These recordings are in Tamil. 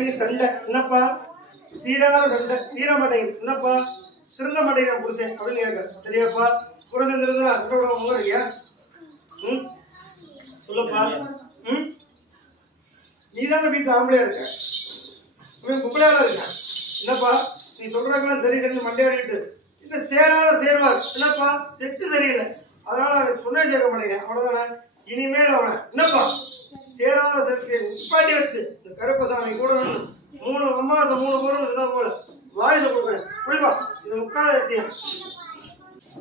மனைவி சண்டை என்னப்பா தீராத சண்டை தீர மாட்டேங்குது என்னப்பா திருந்த மாட்டேங்குது புருஷன் அப்படின்னு கேட்க சரியாப்பா புருஷன் திருந்தா சண்டை விட முங்கறியா சொல்லப்பா நீதானே வீட்டு ஆம்பளையா இருக்க பொம்பளையால இருக்க என்னப்பா நீ சொல்றாங்களாம் சரி சரி மண்டையாடிட்டு இன்னும் சேராத சேர்வார் என்னப்பா செட்டு சரியில்லை அதனால அவன் சொன்னே சேர்க்க மாட்டேங்கிறேன் அவ்வளவுதானே இனிமேல் அவனை என்னப்பா சேராத சேர்க்கை உட்பாட்டி வச்சு இந்த கருப்பசாமி கூட 3 அம்மாசம் 3 பேரும் சொன்ன போல வாரிசு கொடுக்குறேன் புரியுப்பா இது முக்கால சத்தியம்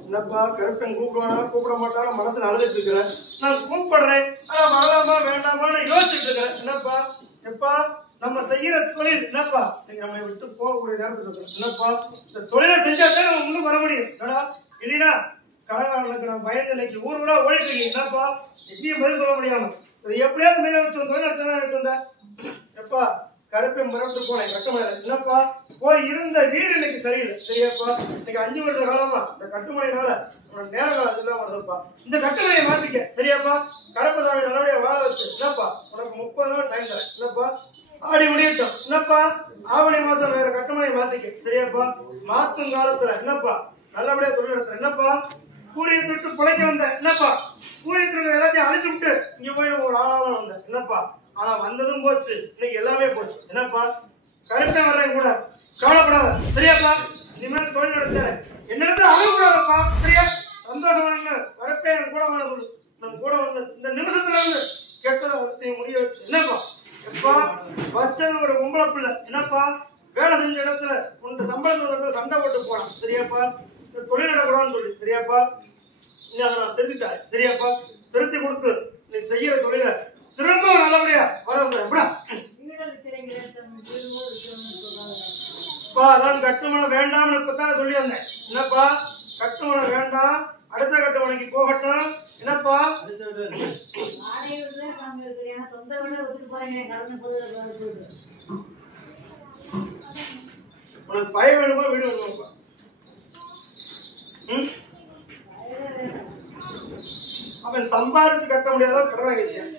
என்னப்பா கருப்பன் கூப்பிடுவானா கூப்பிட மாட்டானா மனசுல அழுதுட்டு இருக்கிறேன் நான் கூப்பிடுறேன் ஆனா வரலாமா வேண்டாமான்னு யோசிச்சுட்டு இருக்கிறேன் என்னப்பா எப்பா நம்ம செய்யற தொழில் என்னப்பா நீங்க நம்ம விட்டு போகக்கூடிய நேரத்துக்கு இருக்கிறோம் என்னப்பா இந்த தொழிலை செஞ்சாதான் நம்ம முன்னும் வர முடியும் ஏடா இல்லைன்னா கடகாரர்களுக்கு நான் பயந்து இன்னைக்கு ஊர் ஓடிட்டு இருக்கீங்க என்னப்பா எங்கேயும் பதில் சொல்ல முடியாம எப்படியாவது மீன வச்சு தொழில் நடத்த வந்தேன் எப்பா கருப்பை மறந்து போனேன் கட்டுமனை என்னப்பா போய் இருந்த வீடு இன்னைக்கு சரியில்லை சரியாப்பா இன்னைக்கு 5 வருஷ காலமா இந்த கட்டுமனைனால உனக்கு நேர காலம் எல்லாம் வருதுப்பா இந்த கட்டுமனையை மாத்திக்க சரியாப்பா கருப்பசாமி நல்லபடியா வாழ வச்சு என்னப்பா உனக்கு 30 நாள் டைம் தரேன் என்னப்பா ஆடி முடியட்டும் என்னப்பா ஆவணி மாசம் வேற கட்டுமனையை மாத்திக்க சரியாப்பா மாத்தும் காலத்துல என்னப்பா நல்லபடியா தொழில் நடத்துறேன் என்னப்பா கூலியை தொட்டு பிழைக்க வந்த என்னப்பா கூலியை தொழில் எல்லாத்தையும் அழிச்சு விட்டு இங்க போய் ஒரு ஆளாலும் வந்தேன் என்னப்பா ஆனா வந்ததும் போச்சு இன்னைக்கு எல்லாமே போச்சு என்னப்பா கருப்பை வர்றேன் கூட கவலைப்படாத சரியாப்பா இனிமேல் தொழில் நடத்துறேன் என்னிடத்துல அழுகக்கூடாதப்பா சரியா சந்தோஷம் கருப்பை கூட வேணும் நம்ம கூட வந்து இந்த நிமிஷத்துல இருந்து கெட்டதை முடிய வச்சு என்னப்பா எப்பா வச்சது ஒரு பொம்பளை பிள்ளை என்னப்பா வேலை செஞ்ச இடத்துல உனக்கு சம்பளத்துல சண்டை போட்டு போனான் சரியாப்பா இந்த தொழில் நடக்கூடாதுன்னு சொல்லி சரியாப்பா நீ அதை நான் திருத்திட்டேன் சரியாப்பா திருத்தி கொடுத்து நீ செய்யற தொழில திரும்ப நல்லபடியா வர அதான் கட்டுமனை வேண்டாம்னு இப்பத்தான சொல்லி வந்தேன் என்னப்பா கட்டுமனை வேண்டாம் அடுத்த கட்டுமனைக்கு போகட்டும் என்னப்பா உனக்கு பயம் வேணுமா வீடு வேணுமாப்பா அவன் சம்பாதிச்சு கட்ட முடியாத கடன் வாங்கிருக்கேன்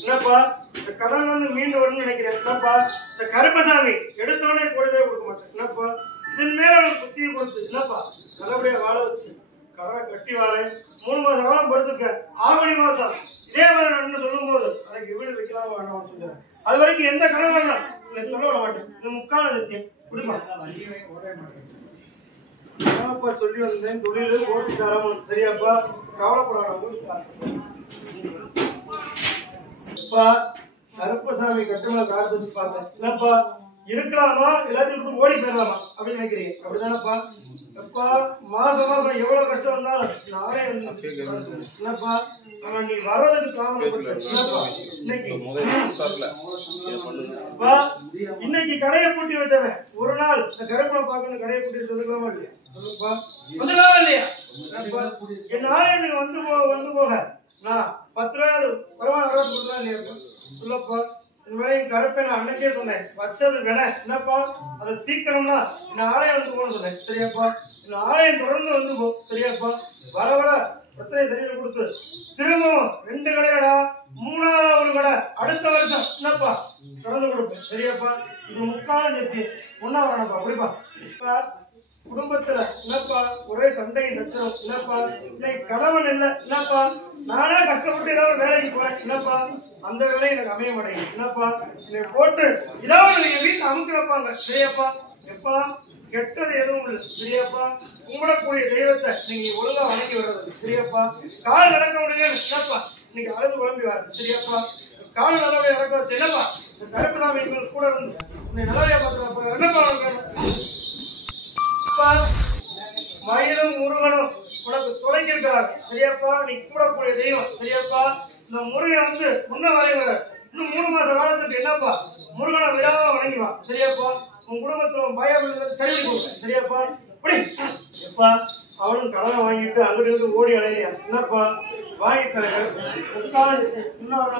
என்னப்பா இந்த கடன் வந்து மீண்டு வரும்னு நினைக்கிறேன் என்னப்பா இந்த கருப்பசாமி எடுத்தவனே கூடவே கொடுக்க மாட்டேன் என்னப்பா இதன் மேல அவனுக்கு புத்தியை கொடுத்து என்னப்பா நல்லபடியா வாழ வச்சு கடனை கட்டி வரேன் 3 மாச காலம் பொறுத்துக்க ஆவணி மாசம் இதே மாதிரி நான் சொல்லும் போது எனக்கு வீடு வைக்கலாம் வேண்டாம்னு சொல்லுவேன் அது வரைக்கும் எந்த கடன் வரணும் சொல்ல விட மாட்டேன் இது முக்கால சத்தியம் குடிமா சொல்லி வந்தேன் தொழில் ஓட்டி தரணும் சரியாப்பா கவலைப்படாத கருப்பசாமி கட்டுமலை காத்து வச்சு பார்த்தேன் என்னப்பா இருக்கலாமா எல்லாத்தையும் ஓடி போயிடலாமா அப்படின்னு நினைக்கிறீங்க அப்படிதானப்பா எப்பா மாசம் மாசம் எவ்வளவு கஷ்டம் வந்தாலும் நானே என்னப்பா நீ வர்றதுக்கு இன்னைக்கு கடையை பூட்டி வச்சவன் ஒரு நாள் இந்த கருப்பனை பார்க்கணும் கடையை பூட்டி சொல்லுக்கலாமா இல்லையா சொல்லுப்பா வந்துடலாமா இல்லையா என் ஆலயத்துக்கு வந்து போக நான் 10 ரூபாய் பரவாயில்ல கொடுக்கலாம் இல்லையா சொல்லப்பா கருப்பை நான் அன்னைக்கே சொன்னேன் வச்சது வேண என்னப்பா அதை தீக்கணும்னா இந்த ஆலயம் வந்து போகணும்னு சொன்னேன் சரியாப்பா இந்த ஆலயம் தொடர்ந்து வந்து போ சரியாப்பா வர வர பிரச்சனை சரியா கொடுத்து திரும்பவும் 2 கடைடா 3வது கடை அடுத்த வருஷம் என்னப்பா திறந்து கொடுப்பேன் சரியாப்பா இது முக்காலம் சத்தி ஒன்னா வரணும்ப்பா அப்படிப்பா குடும்பத்துல என்னப்பா ஒரே சண்டை சச்சரம் என்னப்பா இன்னைக்கு கணவன் இல்லை என்னப்பா நானே கஷ்டப்பட்டு ஏதாவது வேலைக்கு போறேன் என்னப்பா அந்த வேலையை எனக்கு அமைய மாட்டேங்குது என்னப்பா என்னை போட்டு ஏதாவது நீங்க வீட்டுல அமுக்கி வைப்பாங்க சரியாப்பா எப்பா கெட்டது எதுவும் இல்லை சரியாப்பா கும்பிடக்கூடிய தெய்வத்தை நீங்க ஒழுங்கா வணங்கி வர்றது சரியாப்பா கால் நடக்க முடியல என்னப்பா இன்னைக்கு அழுது குழம்பி வர்றது சரியாப்பா கால் நல்லபடியா நடக்க வச்சு என்னப்பா இந்த கருப்பசாமி கூட இருந்து உன்னை நல்லபடியா பார்த்துப்பா என்னப்பா மயிலும் முருகனும் உனக்கு துணைக்கி இருக்கிறார் சரியாப்பா நீ கூடக்கூடிய தெய்வம் சரியாப்பா இந்த முருகன் வந்து முன்ன வரைகிற இன்னும் 3 மாச காலத்துக்கு என்னப்பா முருகனை விழாவா வணங்கிவா சரியாப்பா உன் குடும்பத்துல பயம் சரி கொடுப்பேன் சரியாப்பா அப்படி எப்பா அவனும் கடனை வாங்கிட்டு அங்கிட்டு இருந்து ஓடி அலையா என்னப்பா வாங்கி தரேன் இன்னொரு